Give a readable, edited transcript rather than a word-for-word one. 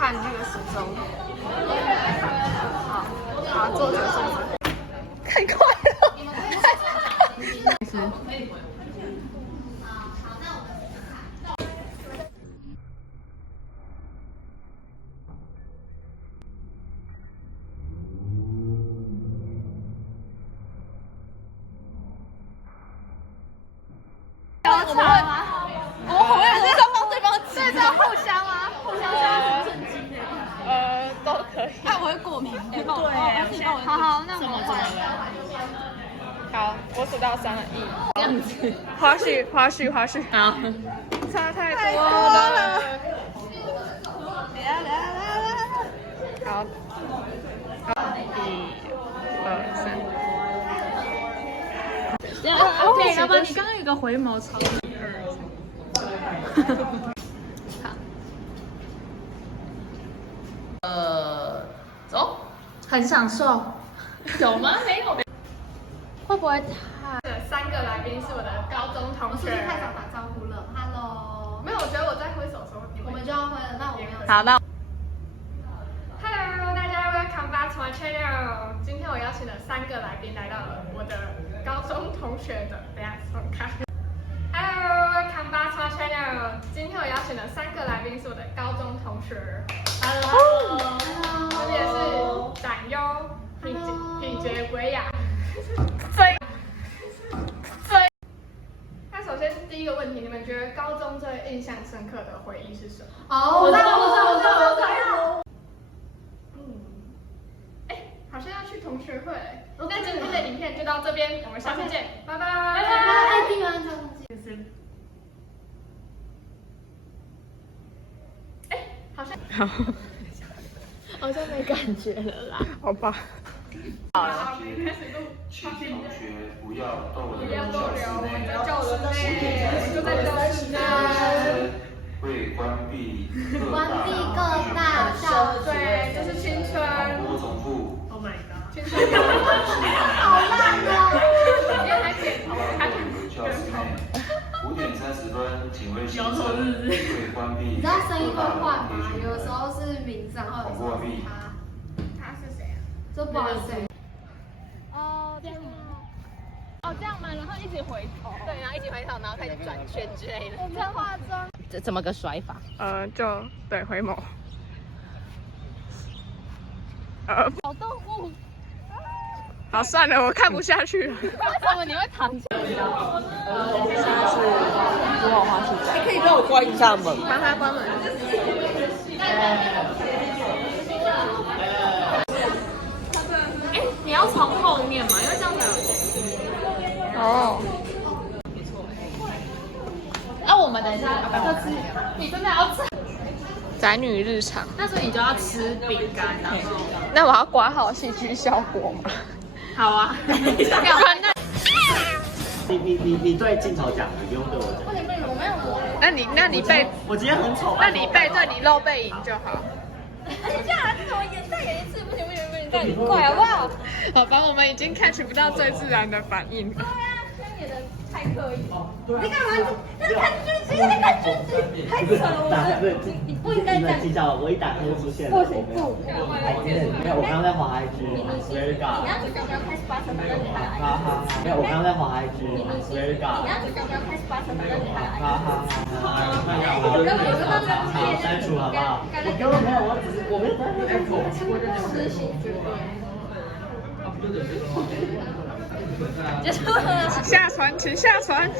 看那个时钟。好，坐着。太快了。开始。我们会还是双方对方对这互相吗？互相加成震惊都可以。那我会过敏。对，好，那我们换。好，我数到3了，1。这样子。花絮。好。差太多了。好。1、2、3。对，老板，你刚刚有个回眸超。好。走。很享受。有吗？没有。会不会太？3个来宾是我的高中同学。是不是太少打招呼了 ？Hello。没有，我觉得我在挥手的时候，我们就要挥了。那我没有。好，那。Hello， 大家 welcome back to my channel。今天我邀请了3个来宾来到了我的高中同学的，等下重看。Hello，welcome back to my channel。今天我邀请了3个来宾是我的高中同学。Hello， 分别是展优、品杰、维雅。那首先第一个问题，你们觉得高中最印象深刻的回忆是什么？哦，我知道。好像要去同学会。那今天的影片就到这边，我们下次见，拜拜。拜拜。订阅按照忘记。好像没感觉了啦。好吧。好了，开始录。请同学不要逗留在教室内，就在教室内。会关闭各大校区。对，这是青春。多重复。Oh my god。青春。好烂哦！今天还点头，还教室内。5点30分，请为新生会关闭。你知道声音会换吗？有时候是名字，然后有时候是他。他是谁啊？这不好意思。哦，这样。哦，这样吗？然后一起回头。对，然后一起回头，然后开始转圈之类的。我在化妆。这怎么个甩法？就对回眸。小动物。好，算了，我看不下去了。为什么你会躺起来？现在是朱红花市场。你可以帮我关一下门。帮他关门。你要从后面嘛，因为这样才有。哦。没错。我们等一下要吃，你真的要吃？宅女日常。那所以你就要吃饼干，然后。那我要挂好戏剧效果吗？好啊。你对镜头讲，你不用对我讲。我没有模。那你背。我今天很丑。那你背对你露背影就好。这样怎么再演一次？不行，这样很快好不好？好吧，我们已经 catch 不到最自然的反应了。对啊，这样演的太刻意。你干嘛？那看剧集，太扯了！你不应该这样。记到我一打开就出现了。不行，不。没有，我刚刚在滑 IG。Very God。你要主角不要开始8成的女孩。没有，我刚刚在滑 IG。Very God。你要主角不要开始8成的女孩。好，删除好不好？我根本没有，我没有在那边口。实行绝对。结束了。下船，请下船。